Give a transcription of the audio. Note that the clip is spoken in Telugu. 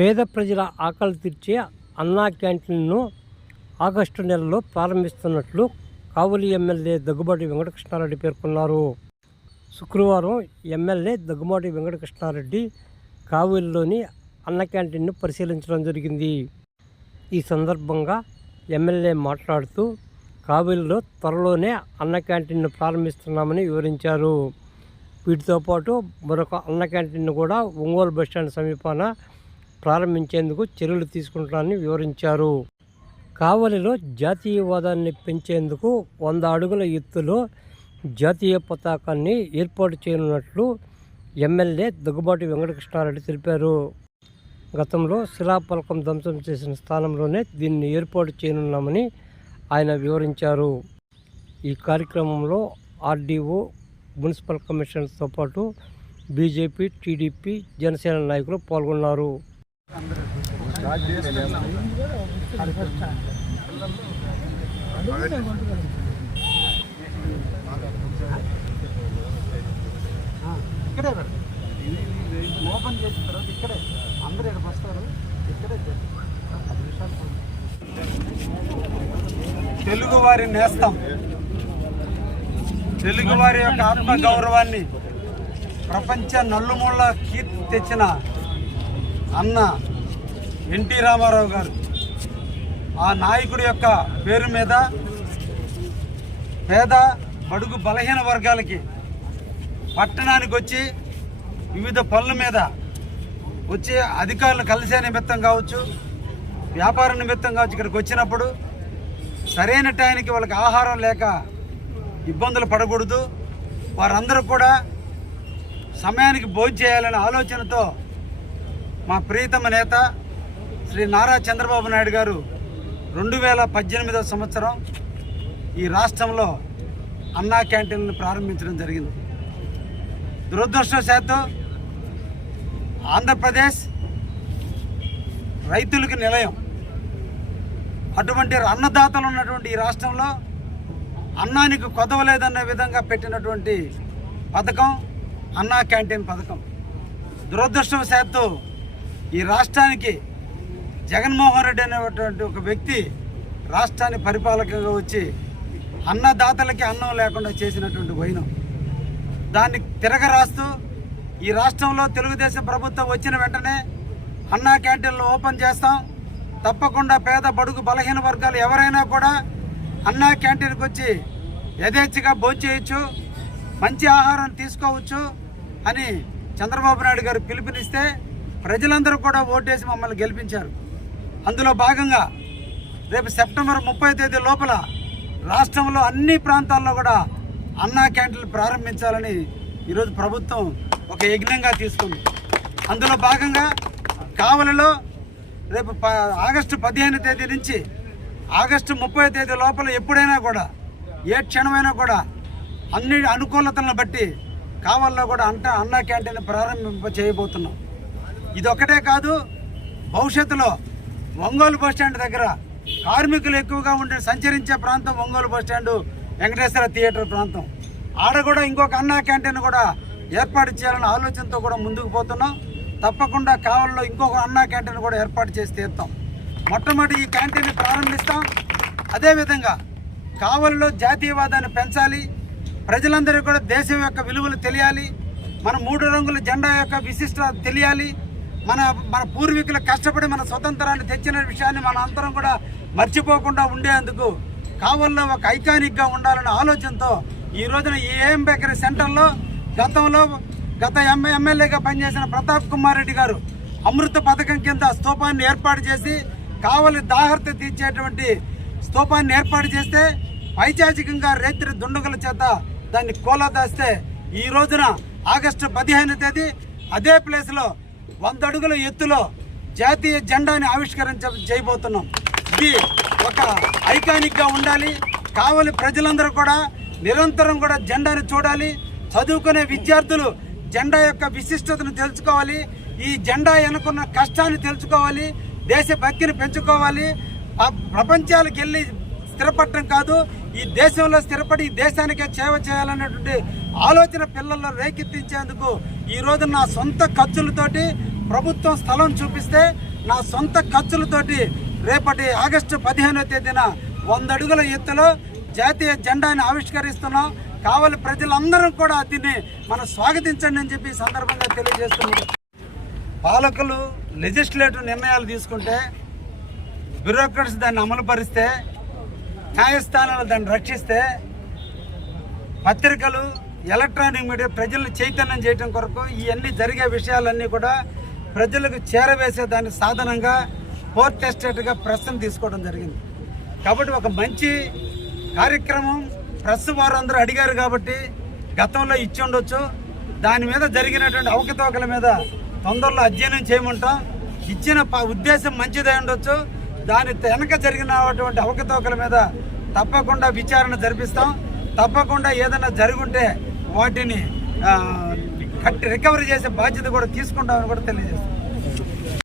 పేద ప్రజల ఆకలి తీర్చే అన్నా క్యాంటీన్ను ఆగస్టు నెలలో ప్రారంభిస్తున్నట్లు కావలి ఎమ్మెల్యే దగ్గుబాటి వెంకటకృష్ణారెడ్డి పేర్కొన్నారు. శుక్రవారం ఎమ్మెల్యే దగ్గుబాటి వెంకటకృష్ణారెడ్డి కావలిలోని అన్న క్యాంటీన్ను పరిశీలించడం జరిగింది. ఈ సందర్భంగా ఎమ్మెల్యే మాట్లాడుతూ కావలిలో త్వరలోనే అన్న క్యాంటీన్ను ప్రారంభిస్తున్నామని వివరించారు. వీటితో పాటు మరొక అన్న క్యాంటీన్ను కూడా ఒంగోలు బస్టాండ్ సమీపాన ప్రారంభించేందుకు చర్యలు తీసుకుంటానని వివరించారు. కావలిలో జాతీయవాదాన్ని పెంచేందుకు వంద అడుగుల ఎత్తులో జాతీయ పతాకాన్ని ఏర్పాటు చేయనున్నట్లు ఎమ్మెల్యే దగ్గుబాటి వెంకటకృష్ణారెడ్డి తెలిపారు. గతంలో శిలాఫలకం ధ్వంసం చేసిన స్థానంలోనే దీన్ని ఏర్పాటు చేయనున్నామని ఆయన వివరించారు. ఈ కార్యక్రమంలో ఆర్డీఓ మున్సిపల్ కమిషనర్తో పాటు బీజేపీ టీడీపీ జనసేన నాయకులు పాల్గొన్నారు. ఇక్కడే ఓపెన్ చేసిన తర్వాత ఇక్కడే అందరూ ఇక్కడ వస్తారు ఇక్కడే పది నిమిషాలు తెలుగు వారి నేస్తం. తెలుగు వారి యొక్క ఆత్మ గౌరవాన్ని ప్రపంచ నలుమూల కీర్తి తెచ్చిన అన్న ఎన్టీ రామారావు గారు ఆ నాయకుడి యొక్క పేరు మీద పేద బడుగు బలహీన వర్గాలకి పట్టణానికి వచ్చి వివిధ పనుల మీద వచ్చే అధికారులు కలిసే నిమిత్తం కావచ్చు వ్యాపార నిమిత్తం కావచ్చు ఇక్కడికి వచ్చినప్పుడు సరైన టైంకి వాళ్ళకి ఆహారం లేక ఇబ్బందులు పడకూడదు. వారందరూ కూడా సమయానికి భోజనం చేయాలనే ఆలోచనతో మా ప్రియతమ నేత శ్రీ నారా చంద్రబాబు నాయుడు గారు రెండు వేల పద్దెనిమిదవ సంవత్సరం ఈ రాష్ట్రంలో అన్నా క్యాంటీన్లు ప్రారంభించడం జరిగింది. దురదృష్టవశాత్తు ఆంధ్రప్రదేశ్ రైతులకు నిలయం. అటువంటి అన్నదాతలు ఉన్నటువంటి ఈ రాష్ట్రంలో అన్నానికి కొదవలేదన్న విధంగా పెట్టినటువంటి పథకం అన్నా క్యాంటీన్ పథకం. దురదృష్టవశాత్తు ఈ రాష్ట్రానికి జగన్మోహన్ రెడ్డి అనేటువంటి ఒక వ్యక్తి రాష్ట్రాన్ని పరిపాలకంగా వచ్చి అన్నదాతలకి అన్నం లేకుండా చేసినటువంటి వైనం. దాన్ని తిరగరాస్తూ ఈ రాష్ట్రంలో తెలుగుదేశం ప్రభుత్వం వచ్చిన వెంటనే అన్నా క్యాంటీన్లు ఓపెన్ చేస్తాం. తప్పకుండా పేద బడుగు బలహీన వర్గాలు ఎవరైనా కూడా అన్నా క్యాంటీన్కి వచ్చి యథేచ్ఛగా భోజేయచ్చు మంచి ఆహారం తీసుకోవచ్చు అని చంద్రబాబు నాయుడు గారు పిలుపునిస్తే ప్రజలందరూ కూడా ఓటేసి మమ్మల్ని గెలిపించారు. అందులో భాగంగా రేపు సెప్టెంబర్ ముప్పై తేదీ లోపల రాష్ట్రంలో అన్ని ప్రాంతాల్లో కూడా అన్నా క్యాంటీన్లు ప్రారంభించాలని ఈరోజు ప్రభుత్వం ఒక యజ్ఞంగా తీసుకుంది. అందులో భాగంగా కావలిలో రేపు ఆగస్టు పదిహేను తేదీ నుంచి ఆగస్టు ముప్పై తేదీ లోపల ఎప్పుడైనా కూడా ఏ క్షణమైనా కూడా అన్ని అనుకూలతలను బట్టి కావల్లో కూడా అంట అన్నా క్యాంటీన్ ప్రారంభింప చేయబోతున్నాం. ఇది ఒకటే కాదు భవిష్యత్తులో ఒంగోలు బస్ స్టాండ్ దగ్గర కార్మికులు ఎక్కువగా ఉండే సంచరించే ప్రాంతం Ongole bus stand Venkateswara theatre ప్రాంతం. ఆడ కూడా ఇంకొక అన్నా క్యాంటీన్ కూడా ఏర్పాటు చేయాలన్న ఆలోచనతో కూడా ముందుకు పోతున్నాం. తప్పకుండా కావల్లో ఇంకొక అన్నా క్యాంటీన్ కూడా ఏర్పాటు చేసి తీరుతాం. మొట్టమొదటి ఈ క్యాంటీన్ ప్రారంభిస్తాం. అదేవిధంగా కావలిలో జాతీయవాదాన్ని పెంచాలి. ప్రజలందరికీ కూడా దేశం యొక్క విలువలు తెలియాలి. మన మూడు రంగుల జెండా యొక్క విశిష్టత తెలియాలి. మన మన పూర్వీకులు కష్టపడి మన స్వతంత్రాన్ని తెచ్చిన విషయాన్ని మన అందరం కూడా మర్చిపోకుండా ఉండేందుకు కావల్లో ఒక ఐకానిక్గా ఉండాలనే ఆలోచనతో ఈ రోజున ఏఎం బేకరీ సెంటర్లో గతంలో గత ఎమ్మెల్యేగా పనిచేసిన ప్రతాప్ కుమార్ రెడ్డి గారు అమృత పథకం కింద స్తూపాన్ని ఏర్పాటు చేసి కావలి దాహర్త తీర్చేటువంటి స్తూపాన్ని ఏర్పాటు చేస్తే పైచాచికంగా రైతుల దుండగుల చేత దాన్ని కోలదాస్తే ఈ రోజున ఆగస్టు పదిహేను తేదీ అదే ప్లేస్లో వంద అడుగుల ఎత్తులో జాతీయ జెండాని ఆవిష్కరించ చేయబోతున్నాం. ఇది ఒక ఐకానిక్గా ఉండాలి. కావలి ప్రజలందరూ కూడా నిరంతరం కూడా జెండాని చూడాలి. చదువుకునే విద్యార్థులు జెండా యొక్క విశిష్టతను తెలుసుకోవాలి. ఈ జెండా ఎనుకున్న కష్టాన్ని తెలుసుకోవాలి. దేశభక్తిని పెంచుకోవాలి. ఆ ప్రపంచాలకు వెళ్ళి స్థిరపడటం కాదు. ఈ దేశంలో స్థిరపడి ఈ దేశానికే సేవ చేయాలనేటువంటి ఆలోచన పిల్లల్లో రేకెత్తించేందుకు ఈరోజు నా సొంత ఖర్చులతోటి ప్రభుత్వం స్థలం చూపిస్తే నా సొంత ఖర్చులతోటి రేపటి ఆగస్టు పదిహేనో తేదీన వంద అడుగుల ఎత్తులో జాతీయ జెండాని ఆవిష్కరిస్తున్నాం. కావాలి ప్రజలందరం కూడా దీన్ని మనం స్వాగతించండి అని చెప్పి సందర్భంగా తెలియజేస్తున్నాం. పాలకులు లెజిస్లేటివ్ నిర్ణయాలు తీసుకుంటే బ్యూరోక్రట్స్ దాన్ని అమలు పరిస్తే న్యాయస్థానాలు దాన్ని రక్షిస్తే పత్రికలు ఎలక్ట్రానిక్ మీడియా ప్రజలను చైతన్యం చేయడం కొరకు ఇవన్నీ జరిగే విషయాలన్నీ కూడా ప్రజలకు చేరవేసే దాని సాధనంగా పోర్ట్ ఎస్టేట్గా ప్రశ్న తీసుకోవడం జరిగింది. కాబట్టి ఒక మంచి కార్యక్రమం ప్రెస్ వారందరూ అడిగారు కాబట్టి గతంలో ఇచ్చి ఉండొచ్చు. దాని మీద జరిగినటువంటి అవకతవకల మీద తొందరలో అధ్యయనం చేయమంటాం. ఇచ్చిన ప- ఉద్దేశం మంచిదై ఉండొచ్చు. దాని వెనక జరిగినటువంటి అవకతవకల మీద తప్పకుండా విచారణ జరిపిస్తాం. తప్పకుండా ఏదైనా జరుగుంటే వాటిని కట్టి రికవరీ చేసే బాధ్యత కూడా తీసుకుంటామని కూడా తెలియజేస్తాం